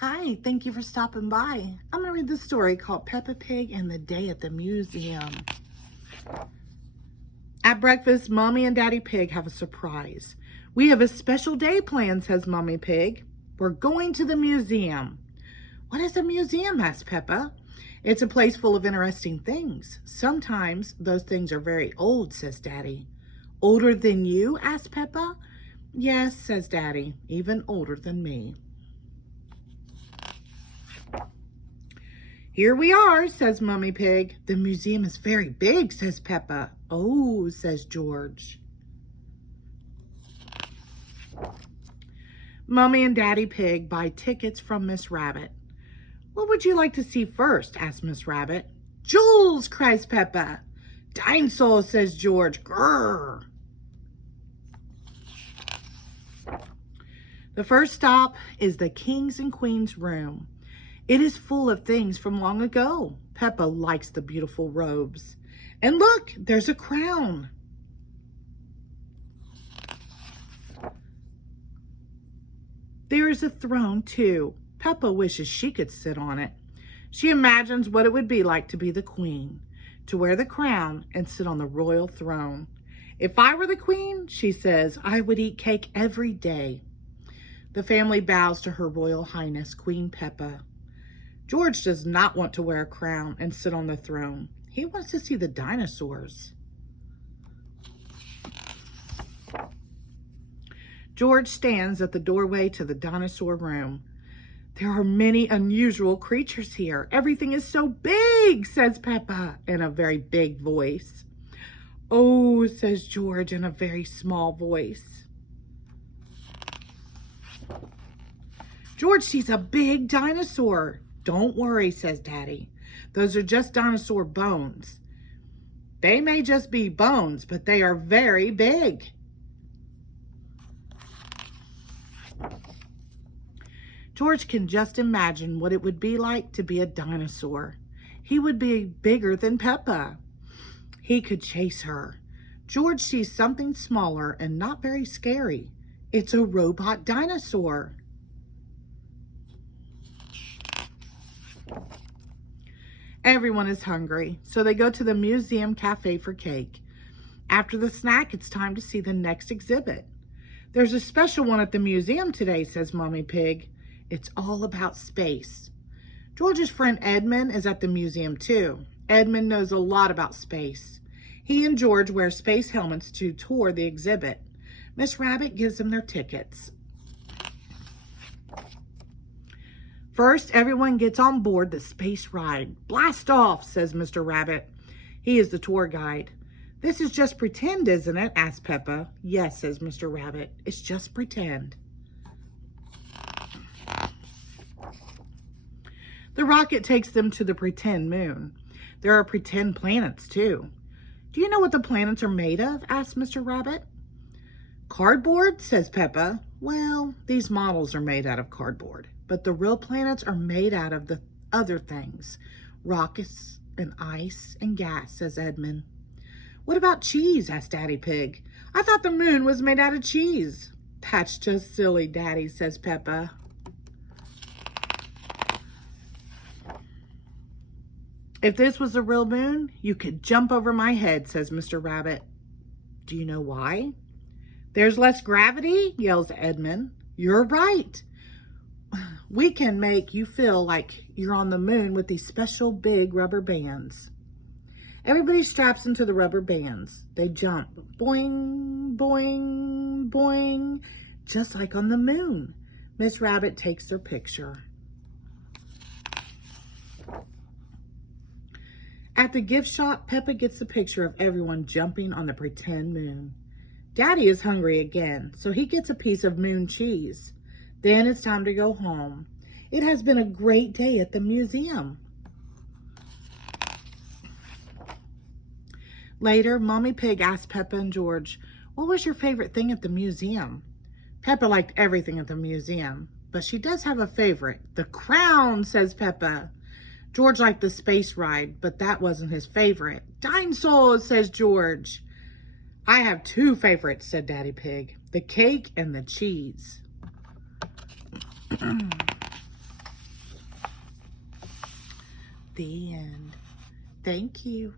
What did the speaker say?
Hi, thank you for stopping by. I'm going to read the story called Peppa Pig and the Day at the Museum. At breakfast, Mommy and Daddy Pig have a surprise. We have a special day planned, says Mommy Pig. We're going to the museum. What is a museum? Asked Peppa. It's a place full of interesting things. Sometimes those things are very old, says Daddy. Older than you? Asked Peppa. Yes, says Daddy, even older than me. Here we are, says Mummy Pig. The museum is very big, says Peppa. Oh, says George. Mummy and Daddy Pig buy tickets from Miss Rabbit. What would you like to see first? Asked Miss Rabbit. Jewels, cries Peppa. Dinosaurs, says George. Grrr. The first stop is the King's and Queen's room. It is full of things from long ago. Peppa likes the beautiful robes. And look, there's a crown. There is a throne, too. Peppa wishes she could sit on it. She imagines what it would be like to be the queen, to wear the crown and sit on the royal throne. If I were the queen, she says, I would eat cake every day. The family bows to Her Royal Highness, Queen Peppa. George does not want to wear a crown and sit on the throne. He wants to see the dinosaurs. George stands at the doorway to the dinosaur room. There are many unusual creatures here. Everything is so big, says Peppa in a very big voice. Oh, says George in a very small voice. George sees a big dinosaur. Don't worry, says Daddy. Those are just dinosaur bones. They may just be bones, but they are very big. George can just imagine what it would be like to be a dinosaur. He would be bigger than Peppa. He could chase her. George sees something smaller and not very scary. It's a robot dinosaur. Everyone is hungry, so they go to the museum cafe for cake. After the snack, it's time to see the next exhibit. There's a special one at the museum today, says Mommy Pig. It's all about space. George's friend Edmund is at the museum too. Edmund knows a lot about space. He and George wear space helmets to tour the exhibit. Miss Rabbit gives them their tickets. First, everyone gets on board the space ride. Blast off, says Mr. Rabbit. He is the tour guide. This is just pretend, isn't it? Asks Peppa. Yes, says Mr. Rabbit. It's just pretend. The rocket takes them to the pretend moon. There are pretend planets, too. Do you know what the planets are made of? Asks Mr. Rabbit. Cardboard, says Peppa. Well, these models are made out of cardboard, but the real planets are made out of the other things. Rockets and ice and gas, says Edmund. What about cheese? Asked Daddy Pig. I thought the moon was made out of cheese. That's just silly, Daddy, says Peppa. If this was the real moon, you could jump over my head, says Mr. Rabbit. Do you know why? There's less gravity, yells Edmund. You're right. We can make you feel like you're on the moon with these special big rubber bands. Everybody straps into the rubber bands. They jump, boing, boing, boing, just like on the moon. Miss Rabbit takes their picture. At the gift shop, Peppa gets the picture of everyone jumping on the pretend moon. Daddy is hungry again, so he gets a piece of moon cheese. Then it's time to go home. It has been a great day at the museum. Later, Mommy Pig asked Peppa and George, what was your favorite thing at the museum? Peppa liked everything at the museum, but she does have a favorite. The crown, says Peppa. George liked the space ride, but that wasn't his favorite. Dinosaurs, says George. I have two favorites, said Daddy Pig. The cake and the cheese. The end. Thank you.